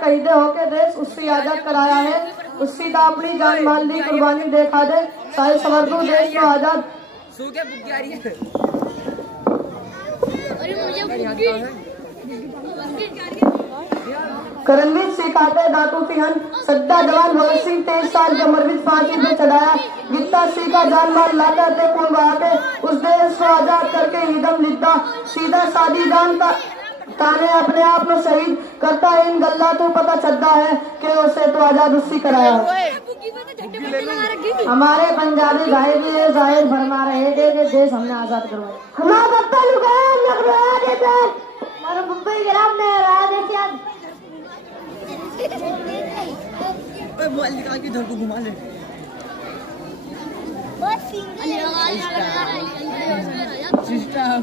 कहीदे होके देश उससे आजाद कराया है, उससी का अपनी जान माल दी कुर्बानी देखा दे, सारे समर्दू देश को आजाद करणवीर सिखाते दातू सिंहन सद्दा जवान भगत सिंह 23 साल की उम्र में फांसी पे चढ़ाया, गीता सिंह का जान माल लाता थे पूर्व आके उस देश को आजाद करके ईदम लिखता सीधा सादी जान का ताने अपने आप को शहीद करता है। इन गल्ला तो पता चलता है कि उसे तो आजाद उससे कराया। हमारे पंजाबी भाई भी ये जाहिर फरमा रहे थे कि देश हमने आजाद करवाया। हमारा बप्पा हमारा मुंबई ग्राम में रहा देश मोबाइल निकाल के इधर को घुमा ले। सिस्टम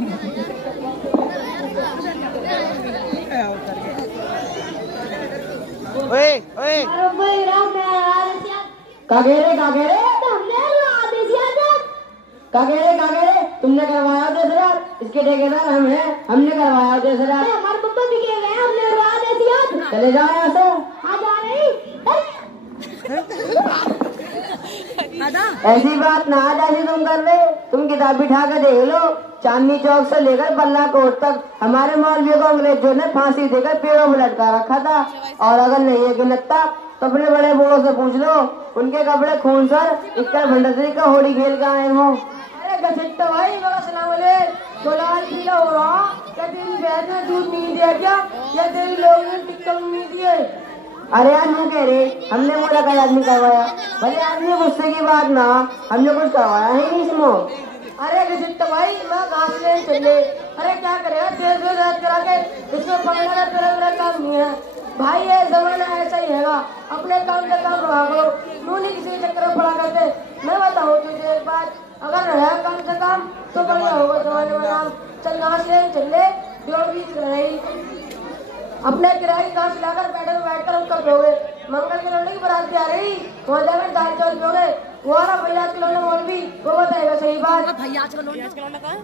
ओए ओए कागेरे कागेरे कागेरे तुमने करवाया देश रात, इसके ठेकेदार हम हैं, हमने करवाया देश रात। हमारे पप्पा भी कह गए हमने करवाया देश रात। चले जाओ यहाँ से। हाँ जा रही। ऐसी बात ना जैसी तुम कर रहे, तुम किताब बिठा कर देख लो, चांदनी चौक से लेकर बल्ला कोट तक हमारे मौलवियों को अंग्रेजों ने फांसी देकर पेड़ों में लटका रखा था। और अगर नहीं है गिनता तो अपने बड़े बूढ़ों से पूछ लो, उनके कपड़े खून सर इक्कर भंडारी का होली खेल कर आए हो। अरे गजट भाई लाल पीला हो रहा, क्या तेरी बहन ने दूध नहीं दिया क्या, या तेरी लोग ने टिक्कर नहीं दिए? अरे यार यूँ कह रहे हमने मोड़ा का आदमी करवाया, भले आदमी गुस्से की बात ना, हमने कुछ करवाया ही नहीं इसमें। अरे गजट भाई मैं घास लेने चले, अरे क्या करेगा देर देर रात करा के, इसमें पकड़ने का तेरा काम नहीं है भाई, ये जमाना ऐसा ही हैगा, अपने काम से काम रहा करो, तू नहीं किसी चक्कर में पड़ा करते। मैं बताऊँ तुझे एक बात, अगर रहा काम से काम तो बढ़िया होगा जमाने में नाम। चल घास ले चले रही, अपने किराए घास लाकर बैठकर उत्तर दोगे, मंगल के लौंडे की बारात आ रही, वहाँ जाकर दाल चावल दोगे, वो आ रहा भैया के लौंडे मौलवी वो बताएगा सही बात। भैया के लौंडे कहाँ है?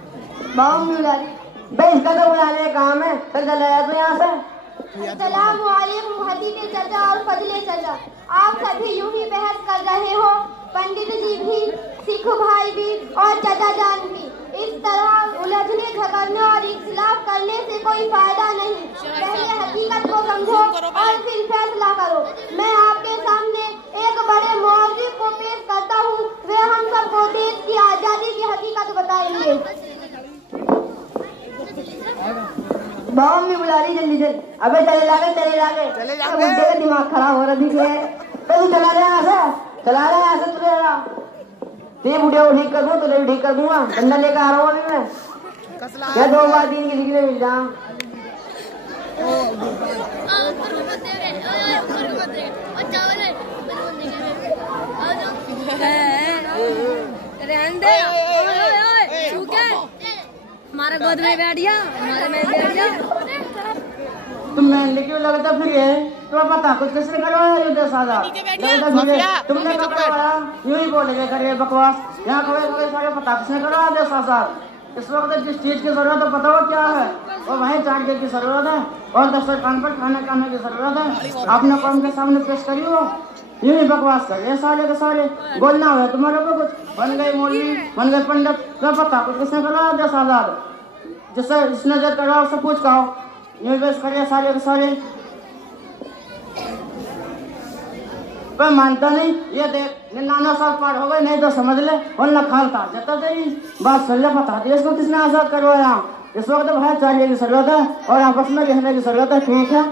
बाबू मिला रही भाई, इसका तो बुलाने का काम है, फिर चला जाए तो यहाँ से। अस्सलामुअलैकुम हदीते चाचा और फजले चाचा, आप सभी यूं ही बहस कर रहे हो, पंडित जी भी, सिख भाई भी और चाचा जान भी। इस तरह उलझने झगड़ने और इख्तिलाफ करने से कोई फायदा नहीं, पहले हकीकत को समझो और फिर फैसला करो। मैं आपके सामने एक बड़े मौजूद को पेश करता हूँ, वे हम सबको देश की आजादी की हकीकत बताएंगे। बाम भी बुला रही जल्दी से, अबे चले लागे का दिमाग खराब हो रहा है, तो चला रहा है तुझे बुढ़िया ठीक कर दूँ, तुझे ठीक कर दूंगा, डंडा लेकर आ रहा हूँ अभी मैं, या 2 बार 3 किसी के लिए मिल जाऊँ। हमारा गोद में बैठ गया, हमारे में बैठ गया। तुम मैं क्यों लगता फिर ये तुम्हें पता कुछ किसने करवाया युद्ध साधा, तुमने करवाया यूं ही बोलेगे करे बकवास, यहाँ खड़े सारे पता किसने करवाया दे साथ। इस वक्त जिस चीज की जरूरत है पता हो क्या है, और वहीं चाट की जरूरत है और दस्तरखान पर खाना खाने की जरूरत है। आपने कौम के सामने पेश करी हो, यूं ही बकवास कर ये साले के साले, बोलना हो तुम्हारे को कुछ, बन गए मौलवी बन गए पंडित, तो पता कुछ किसने करवाया दे साथ, जिससे इस नजर करा उससे पूछ कहो, यूं पेश करिए सारे के सारे। पर मानता नहीं, ये देख 99 साल पार हो गए, नहीं तो समझ ले वरना खाल काट जाता तेरी बात सुन ले, बता दिया इसको किसने आजाद करवाया। इस वक्त भाई चालिए की जरूरत है और आपस में रहने की जरूरत है, ठीक है?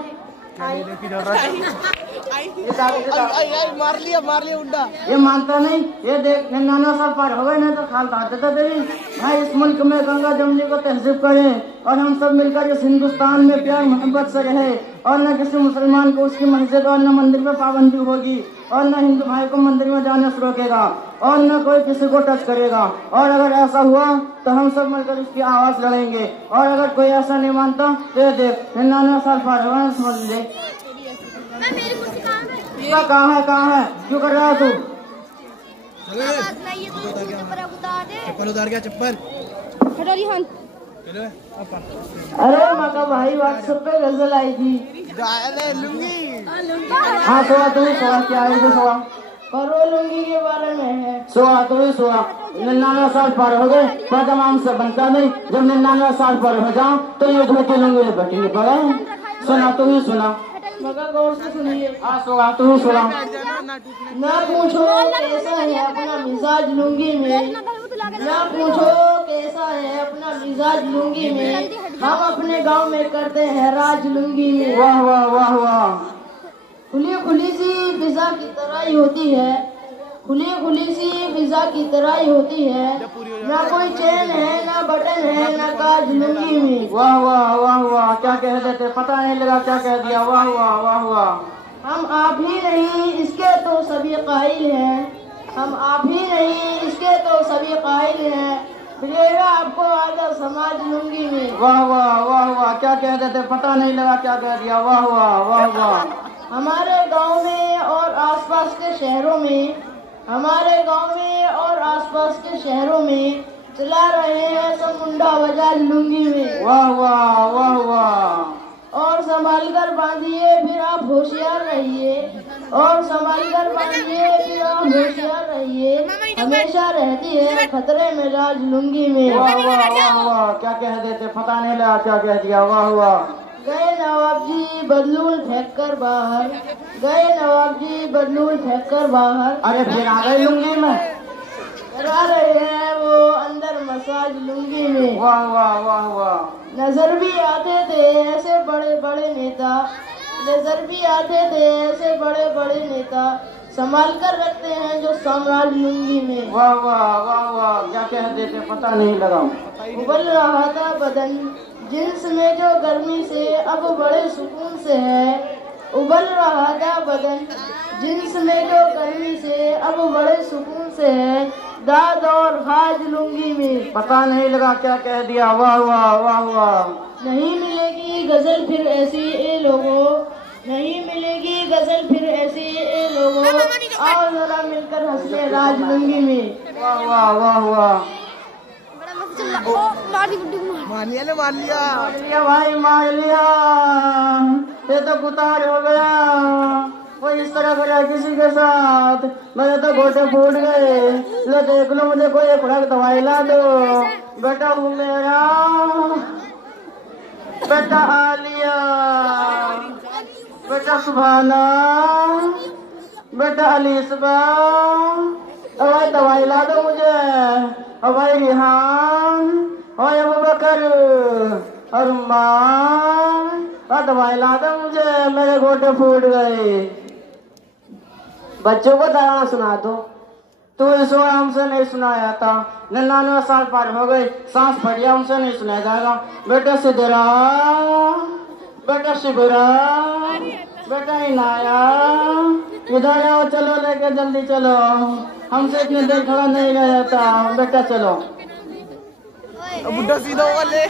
मार लिया उड्डा, ये मानता नहीं, ये देख 99 साल पार हो गए, नहीं तो खाल काट देता तेरी। भाई इस मुल्क में गंगा जमुनी को तहजीब करें और हम सब मिलकर इस हिंदुस्तान में प्यार मोहब्बत से रहे, और न किसी मुसलमान को उसकी मस्जिद और न मंदिर में पाबंदी होगी, और न हिंदू भाई को मंदिर में जाने से रोकेगा, और न कोई किसी को टच करेगा। और अगर ऐसा हुआ तो हम सब मिलकर इसकी आवाज लड़ेंगे, और अगर कोई ऐसा नहीं मानता तो देख 99 साल पार हो गए, समझ ले। कहाँ है क्यों कर रहा है तू? चप्पल उतार गया, चप्पल। अरे माँ का भाई व्हाट्सएप पे गजल आई थी, लूंगी हाँ सोआ तू ही सोआ, क्या है सोआ? करो लुंगी के बारे में है। सोआ तू ही सोआ। 99 साल पार हो गए, पर तमाम से बनता नहीं। जब 99 साल पार हो जाऊं तो ये धोती लुंगी बैठेंगे पड़े। सुना तू ही सुना। मगर गौर से सुनिए। हाँ सोआ तू ही सोआ। ना पूछो कैसा है अपना मिजाज लुंगी में, ना पूछो कैसा है अपना मिजाज लुंगी में, हम अपने गांव में करते हैं राज लुंगी में। वाह वाह वाह वाह। खुली खुली सी फिजा की तरह ही होती है, खुली खुली सी फिजा की तरह ही होती है, ना कोई चैन है ना बटन है ना काज लुंगी में। वाह वाह वाह वाह, क्या कह देते पता नहीं लगा क्या कह दिया। वाह वाह वाह वाह। हम आप ही नहीं इसके तो सभी कायल हैं, हम आप ही नहीं इसके तो सभी कायल हैं, मिलेगा आपको आधा समाज लुंगी में। वाह वाह वाह वाह, क्या कह देते पता नहीं लगा क्या कह दिया। वाह वाह वाह वाह। हमारे गांव में और आसपास के शहरों में, हमारे गांव में और आसपास के शहरों में चला रहे हैं सब मुंडा बाजार लुंगी में। वाह वाह वाह वाह। और संभाल कर बांधिए फिर आप होशियार रहिए, और संभाल कर बांधिए फिर आप होशियार रहिए, हमेशा रहती है खतरे में राज लुंगी में। वाह वाह वाह वाह, क्या कह देते पता नहीं लगा क्या कह दिया। वाह वाह। गए नवाब जी बदलूल फेंक कर बाहर, गए नवाब जी बदलूल फेंक कर बाहर, अरे फिर आ गए लुंगी में। करा रहे हैं वो अंदर मसाज लुंगी में। वाह वाह वाह वाह। नजर भी आते थे ऐसे बड़े बड़े नेता, नजर भी आते थे ऐसे बड़े बड़े नेता, संभाल कर रखते हैं जो साम्राज्य लुंगी में। वाह वाह वाह वाह, क्या कह देते पता नहीं लगा। उबल रहा था बदन जिन्स में जो गर्मी से अब बड़े सुकून से है, उबल रहा था बदन जिन्स में जो गर्मी से अब बड़े सुकून से है, दाद और हाज लुंगी में। पता नहीं लगा क्या कह दिया। वाह वाह वाह वाह। नहीं मिलेगी गजल फिर ऐसी ए लोगों, नहीं मिलेगी गजल फिर ऐसी ए लोगों, आओ जरा मिलकर हंस ले राज लुंगी में। वाह वाह वाह वाह। मार लिया मार लिया भाई मार लिया, ये तो कुतार हो गया। वो इस तरह करा किसी के साथ, मेरे तो गोटे फूट गए। लो देख लो मुझे कोई खुराक दवाई ला दो। बेटा हूँ मेरा, बेटा आलिया, बेटा सुभाना, बेटा अलीसबा, भाई दवाई ला दो मुझे। और भाई रिहान और अबू बकर और दवाई ला दो मुझे, मेरे गोटे फूट गए। बच्चों को तराना सुना दो। तू इस हमसे नहीं सुनाया था। 99 साल पार हो गए, सांस फटिया हमसे नहीं सुनाया जाएगा। बेटा सिद्धरा, बेटा शिवरा, बेटा इनाया, इधर आओ, चलो लेके जल्दी चलो। हमसे इतनी देर खड़ा नहीं रह जाता। बेटा चलो। बुढ़ा सीधा वाले